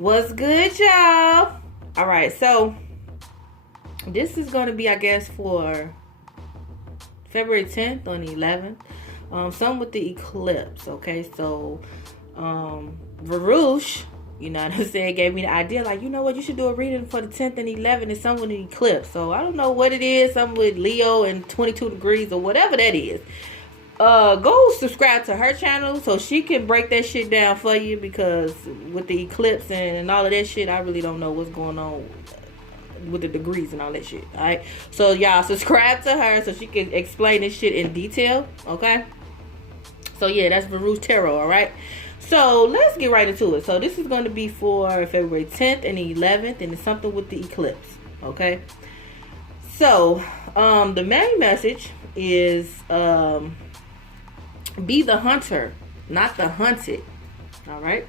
What's good, y'all? All right, so this is going to be, I guess, for February 10th on the 11th. Some with the eclipse, okay? So, Varush, you know what I'm saying, gave me the idea, like, you know what, you should do a reading for the 10th and 11th and something with the eclipse. So, I don't know what it is, something with Leo and 22 degrees or whatever that is. Go subscribe to her channel so she can break that shit down for you, because with the eclipse and all of that shit, I really don't know what's going on with the degrees and all that shit. Alright, so y'all subscribe to her so she can explain this shit in detail. Okay, so yeah, that's Varush Tarot. Alright, so let's get right into it. So this is going to be for February 10th and the 11th, and it's something with the eclipse. Okay, so the main message is be the hunter, not the hunted. All right.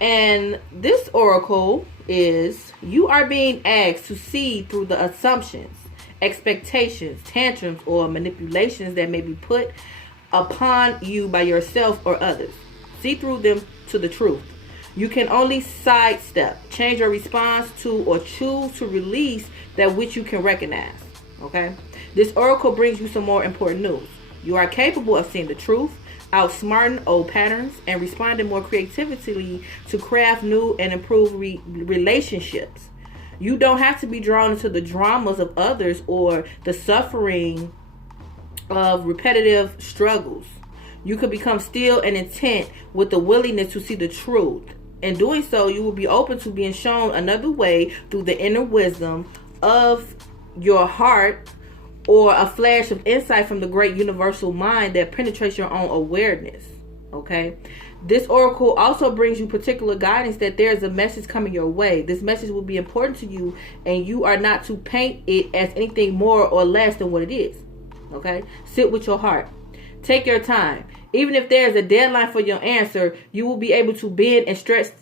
And this oracle is, you are being asked to see through the assumptions, expectations, tantrums, or manipulations that may be put upon you by yourself or others. See through them to the truth. You can only sidestep, change your response to, or choose to release that which you can recognize. Okay. This oracle brings you some more important news. You are capable of seeing the truth, outsmarting old patterns, and responding more creatively to craft new and improve relationships. You don't have to be drawn into the dramas of others or the suffering of repetitive struggles. You could become still and intent with the willingness to see the truth. In doing so, you will be open to being shown another way through the inner wisdom of your heart, or a flash of insight from the great universal mind that penetrates your own awareness. Okay, this oracle also brings you particular guidance that there's a message coming your way. This message will be important to you, and you are not to paint it as anything more or less than what it is. Okay, sit with your heart, take your time. Even if there's a deadline for your answer, you will be able to bend and stress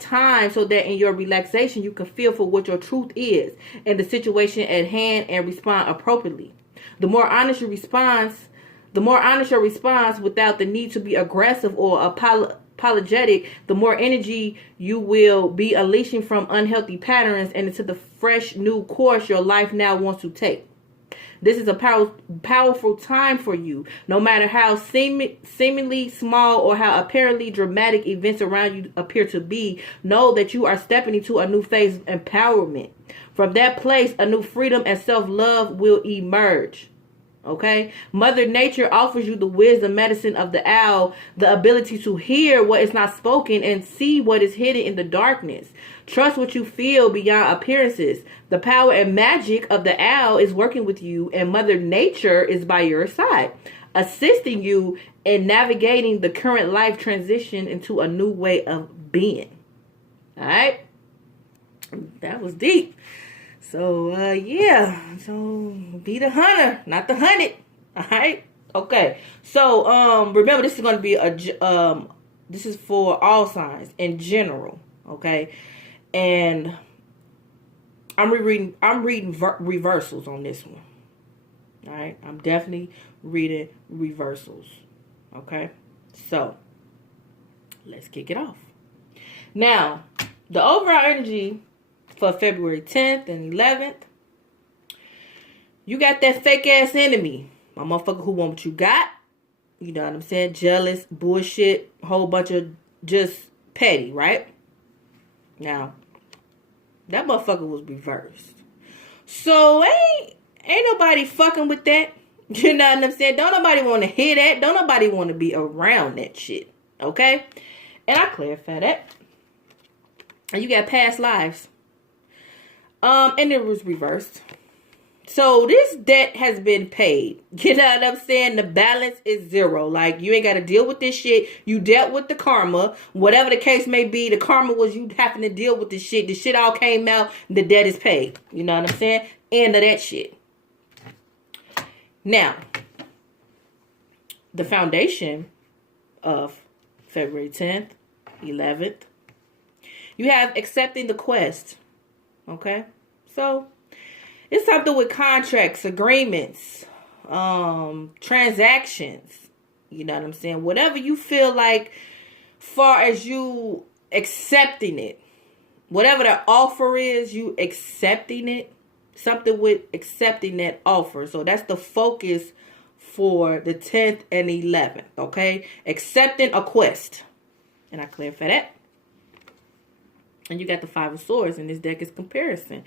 time so that in your relaxation you can feel for what your truth is and the situation at hand and respond appropriately. The more honest your response without the need to be aggressive or apologetic, the more energy you will be unleashing from unhealthy patterns and into the fresh new course your life now wants to take. This is a powerful time for you. No matter how seemingly small or how apparently dramatic events around you appear to be, know that you are stepping into a new phase of empowerment. From that place, a new freedom and self-love will emerge. Okay? Mother Nature offers you the wisdom medicine of the owl, the ability to hear what is not spoken and see what is hidden in the darkness. Trust what you feel beyond appearances. The power and magic of the owl is working with you, and Mother Nature is by your side, assisting you in navigating the current life transition into a new way of being. All right? That was deep. So, yeah. So, be the hunter, not the hunted. All right? Okay. So, remember, this is going to be this is for all signs in general. Okay? And I'm reading reversals on this one. All right? I'm definitely reading reversals. Okay? So, let's kick it off. Now, the overall energy for February 10th and 11th, you got that fake ass enemy. My motherfucker who want what you got. You know what I'm saying? Jealous, bullshit, whole bunch of just petty, right? Now, that motherfucker was reversed. So ain't nobody fucking with that. You know what I'm saying? Don't nobody want to hear that. Don't nobody want to be around that shit. Okay? And I clarify that. And you got past lives. And it was reversed. So this debt has been paid. You know what I'm saying? The balance is zero. Like, you ain't got to deal with this shit. You dealt with the karma. Whatever the case may be, the karma was you having to deal with this shit. The shit all came out. The debt is paid. You know what I'm saying? End of that shit. Now, the foundation of February 10th, 11th, you have accepting the quest. Okay? So, it's something with contracts, agreements, transactions. You know what I'm saying? Whatever you feel like, far as you accepting it. Whatever the offer is, you accepting it. Something with accepting that offer. So that's the focus for the 10th and 11th. Okay? Accepting a quest. And I clarify that. And you got the 5 of Swords. And this deck is comparison.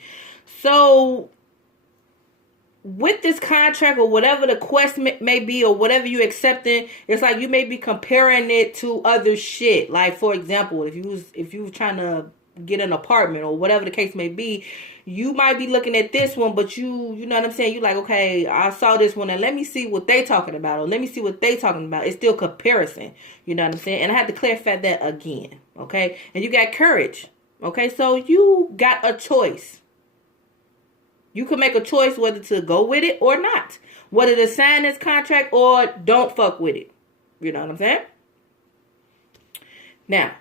So with this contract or whatever the quest may be or whatever you accepting, it's like you may be comparing it to other shit. Like, for example, if you was trying to get an apartment or whatever the case may be, you might be looking at this one, but you know what I'm saying, you like, okay, I saw this one and let me see what they talking about, or let me see what they talking about. It's still comparison, you know what I'm saying? And I had to clarify that again. Okay? And you got courage. Okay? So you got a choice. You can make a choice whether to go with it or not, whether to sign this contract or don't fuck with it. You know what I'm saying? Now,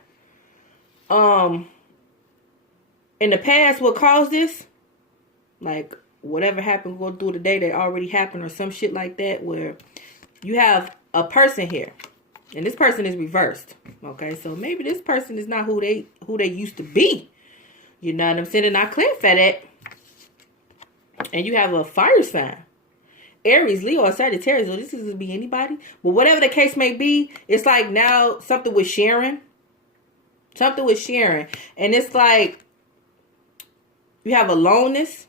in the past, what caused this? Like, whatever happened going through the day that already happened or some shit like that, where you have a person here. And this person is reversed. Okay, so maybe this person is not who they used to be. You know what I'm saying? And I clarify that. And you have a fire sign. Aries, Leo, or Sagittarius. So this could be anybody. But whatever the case may be, it's like now something with sharing. Something with sharing. And it's like you have aloneness,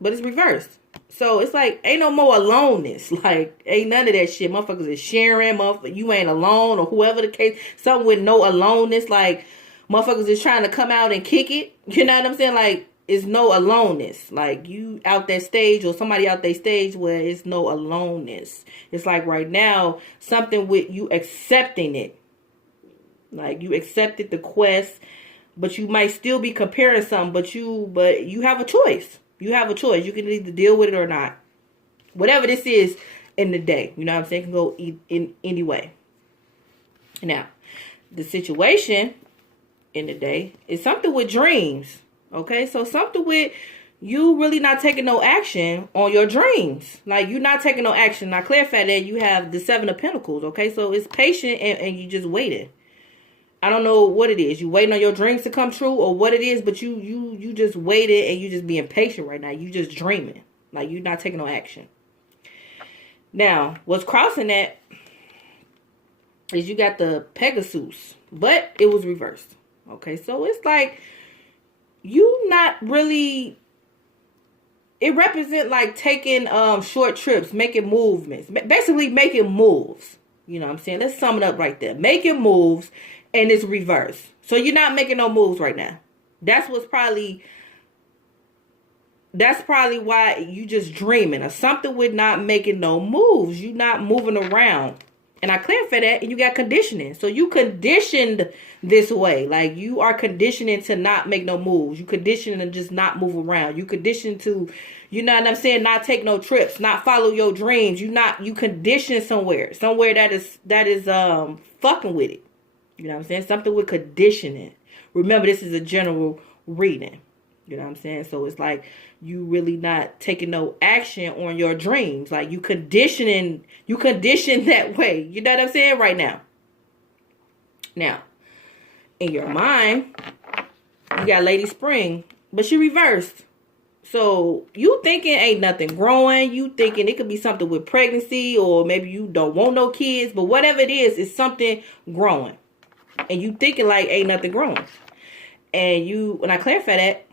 but it's reversed. So it's like, ain't no more aloneness. Like, ain't none of that shit. Motherfuckers is sharing. You ain't alone, or whoever the case. Something with no aloneness. Like, motherfuckers is trying to come out and kick it. You know what I'm saying? Like, it's no aloneness. Like, you out that stage, or somebody out that stage where it's no aloneness. It's like right now, something with you accepting it. Like, you accepted the quest, but you might still be comparing something, but you have a choice. You have a choice. You can either deal with it or not. Whatever this is in the day. You know what I'm saying? It can go in any way. Now, the situation in the day is something with dreams. Okay? So something with you really not taking no action on your dreams. Like, you're not taking no action. Now, clarify that you have the 7 of Pentacles. Okay? So it's patient and you just waiting. I don't know what it is. You waiting on your dreams to come true or what it is, but you just waited and you just being patient right now. You just dreaming. Like, you're not taking no action. Now, what's crossing that is you got the Pegasus, but it was reversed. Okay, so it's like you not really, it represent like taking short trips, making movements, basically making moves. You know what I'm saying? Let's sum it up right there. Making moves. And it's reversed. So you're not making no moves right now. That's probably why you just dreaming. Or something with not making no moves. You not moving around. And I clarify that. And you got conditioning. So you conditioned this way. Like, you are conditioning to not make no moves. You conditioning to just not move around. You conditioned to, you know what I'm saying, not take no trips. Not follow your dreams. You conditioned somewhere. Somewhere that is fucking with it. You know what I'm saying? Something with conditioning. Remember, this is a general reading. You know what I'm saying? So it's like you really not taking no action on your dreams. Like, you condition that way. You know what I'm saying? Right now. Now, in your mind, you got Lady Spring, but she reversed. So you thinking ain't nothing growing. You thinking it could be something with pregnancy, or maybe you don't want no kids. But whatever it is, it's something growing. And you thinking like ain't nothing growing. And when I clarify that,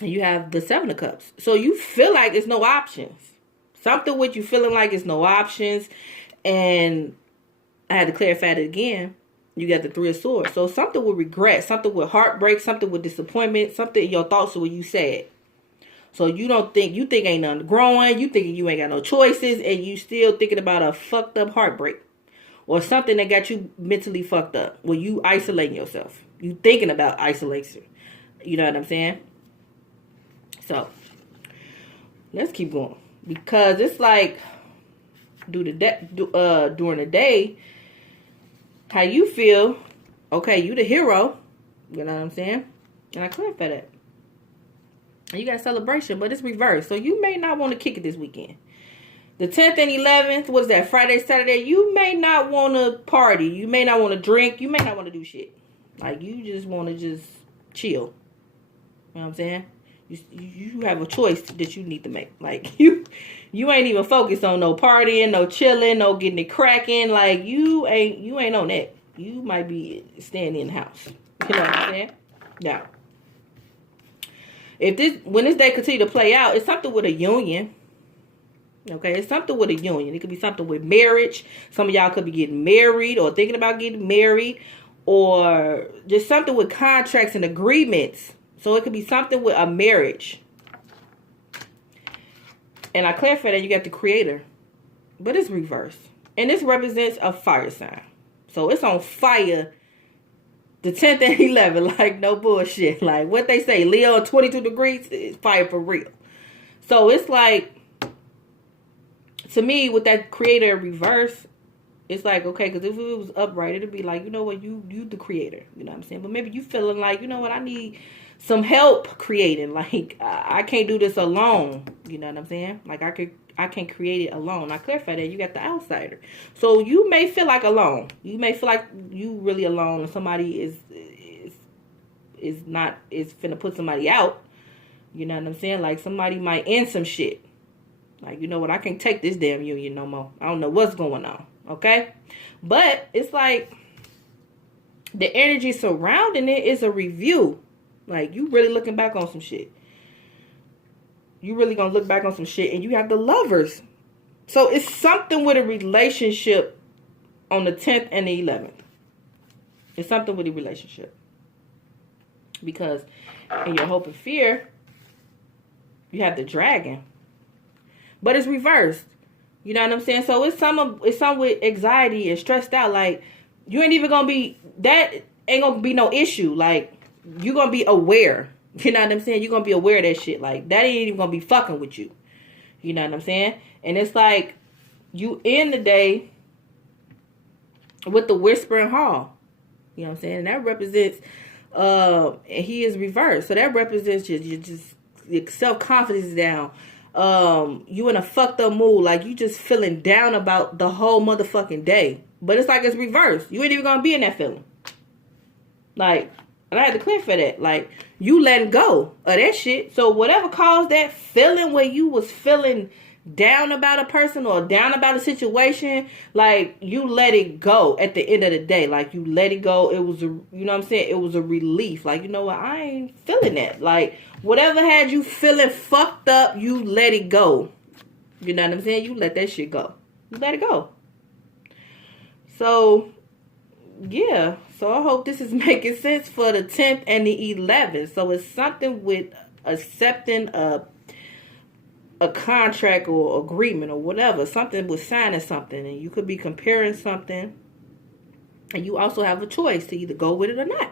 you have the 7 of Cups. So you feel like it's no options. Something with you feeling like it's no options. And I had to clarify it again. You got the 3 of Swords. So something with regret, something with heartbreak, something with disappointment, something in your thoughts of what you said. So you think ain't nothing growing. You thinking you ain't got no choices, and you still thinking about a fucked up heartbreak. Or something that got you mentally fucked up. Where you isolating yourself. You thinking about isolation. You know what I'm saying? So, let's keep going. Because it's like, during the day, how you feel. Okay, you the hero. You know what I'm saying? And I clarify that. And you got celebration, but it's reversed. So you may not want to kick it this weekend. The 10th and 11th, what is that, Friday, Saturday? You may not want to party. You may not want to drink. You may not want to do shit. Like, you just want to just chill. You know what I'm saying? You have a choice that you need to make. Like, you ain't even focused on no partying, no chilling, no getting it cracking. Like, you ain't on that. You might be staying in the house. You know what I'm saying? Now, when this day continue to play out, it's something with a union. Okay, it's something with a union. It could be something with marriage. Some of y'all could be getting married or thinking about getting married, or just something with contracts and agreements. So it could be something with a marriage. And I clarify that you got the creator, but it's reversed. And this represents a fire sign. So it's on fire. The 10th and 11th, like, no bullshit. Like, what they say, Leo 22 degrees is fire for real. So it's like, to me, with that creator reverse, it's like, okay, because if it was upright, it'd be like, you know what, you the creator. You know what I'm saying? But maybe you feeling like, you know what, I need some help creating. Like, I can't do this alone. You know what I'm saying? Like, I can't create it alone. I clarify that you got the outsider. So you may feel like alone. You may feel like you really alone, and somebody is finna put somebody out. You know what I'm saying? Like, somebody might end some shit. Like, you know what, I can't take this damn union no more. I don't know what's going on. Okay? But it's like the energy surrounding it is a review. Like, you really looking back on some shit. You really gonna look back on some shit, and you have the Lovers. So it's something with a relationship on the 10th and the 11th. It's something with a relationship. Because in your hope and fear, you have the Dragon. But it's reversed. You know what I'm saying? So it's some with anxiety and stressed out. Like, you ain't even gonna be, that ain't gonna be no issue. Like, you gonna be aware. You know what I'm saying? You're going to be aware of that shit. Like, that ain't even going to be fucking with you. You know what I'm saying? And it's like, you end the day with the Whispering Hall. You know what I'm saying? And that represents, and he is reversed. So that represents your self-confidence is down. You in a fucked up mood. Like, you just feeling down about the whole motherfucking day. But it's like it's reversed. You ain't even going to be in that feeling. Like, and I had to clear for that. Like, you letting go of that shit. So whatever caused that feeling where you was feeling down about a person or down about a situation, like, you let it go at the end of the day. Like, you let it go. It was you know what I'm saying? It was a relief. Like, you know what? I ain't feeling that. Like, whatever had you feeling fucked up, you let it go. You know what I'm saying? You let that shit go. You let it go. So, yeah. So I hope this is making sense for the 10th and the 11th. So it's something with accepting a contract or agreement or whatever. Something with signing something. And you could be comparing something. And you also have a choice to either go with it or not.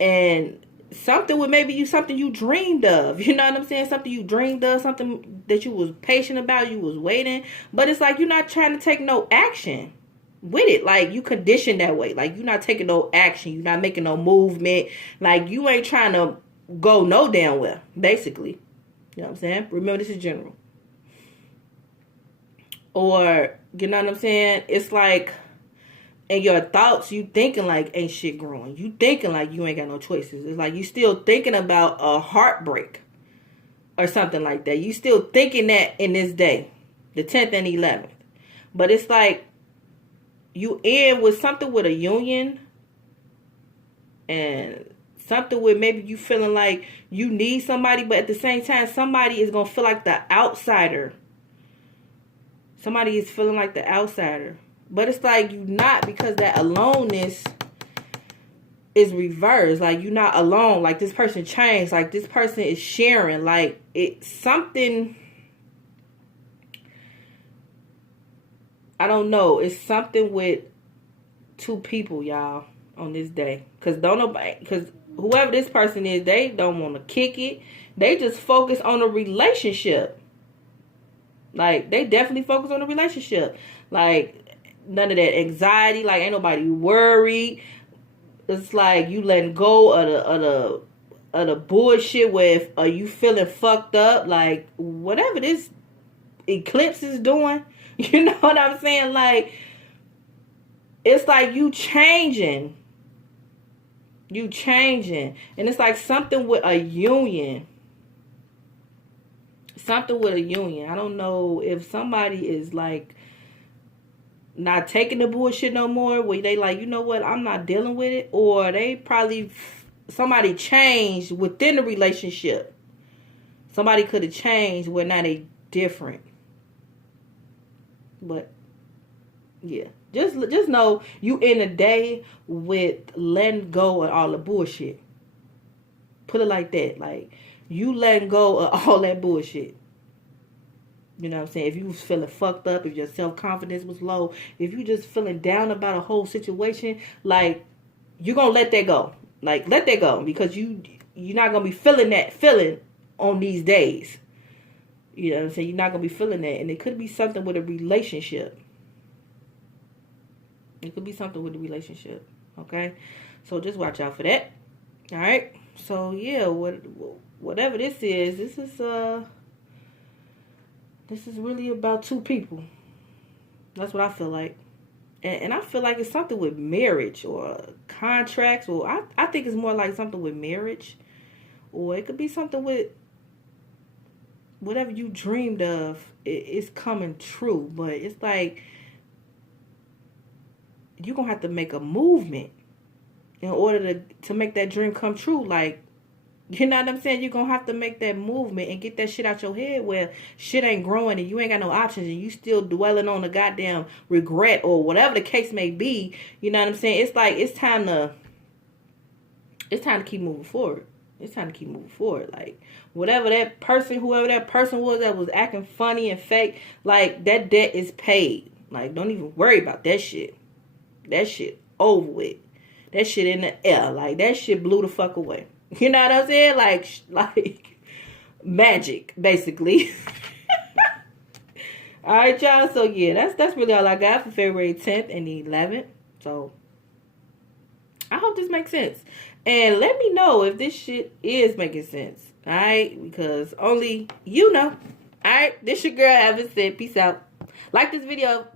And something with maybe something you dreamed of. You know what I'm saying? Something you dreamed of. Something that you was patient about. You was waiting. But it's like you're not trying to take no action with it. Like, you conditioned that way. Like, you're not taking no action. You're not making no movement. Like, you ain't trying to go no damn well, basically. You know what I'm saying? Remember, this is general. Or, you know what I'm saying? It's like, in your thoughts, you thinking like ain't shit growing. You thinking like you ain't got no choices. It's like you still thinking about a heartbreak or something like that. You still thinking that in this day, the 10th and 11th. But it's like, you end with something with a union and something with maybe you feeling like you need somebody, but at the same time, somebody is going to feel like the outsider. Somebody is feeling like the outsider. But it's like you not, because that aloneness is reversed. Like, you're not alone. Like, this person changed. Like, this person is sharing. Like, it's something, I don't know. It's something with two people, y'all, on this day. Because whoever this person is, they don't want to kick it. They just focus on a relationship. Like, they definitely focus on a relationship. Like, none of that anxiety. Like, ain't nobody worried. It's like you letting go of the bullshit with, are you feeling fucked up? Like, whatever this Eclipse is doing. You know what I'm saying? Like, it's like you changing. You changing. And it's like something with a union. Something with a union. I don't know if somebody is like not taking the bullshit no more, where they like, you know what, I'm not dealing with it. Or they probably, somebody changed within the relationship. Somebody could have changed where now they different. But yeah, just know you in a day with letting go of all the bullshit. Put it like that. Like, you letting go of all that bullshit. You know what I'm saying? If you was feeling fucked up, if your self-confidence was low, if you just feeling down about a whole situation, like, you're going to let that go. Like, let that go. Because you're not going to be feeling that feeling on these days. You know what I'm saying? You're not going to be feeling that. And it could be something with a relationship. It could be something with a relationship. Okay? So just watch out for that. All right? So, yeah, whatever this is really about two people. That's what I feel like. And I feel like it's something with marriage or contracts. Or I think it's more like something with marriage. Or it could be something with whatever you dreamed of. It's coming true. But it's like you're going to have to make a movement in order to make that dream come true. Like, you know what I'm saying? You're going to have to make that movement and get that shit out your head where shit ain't growing and you ain't got no options and you still dwelling on the goddamn regret or whatever the case may be. You know what I'm saying? It's like, it's time to keep moving forward. It's time to keep moving forward. Like, whoever that person was that was acting funny and fake, like, that debt is paid. Like, don't even worry about that shit. That shit over with. That shit in the air. Like, that shit blew the fuck away. You know what I'm saying? Like magic, basically. All right, y'all. So, yeah, that's really all I got for February 10th and the 11th. So, I hope this makes sense. And let me know if this shit is making sense. All right? Because only you know. All right? This your girl, Evan said. Peace out. Like this video.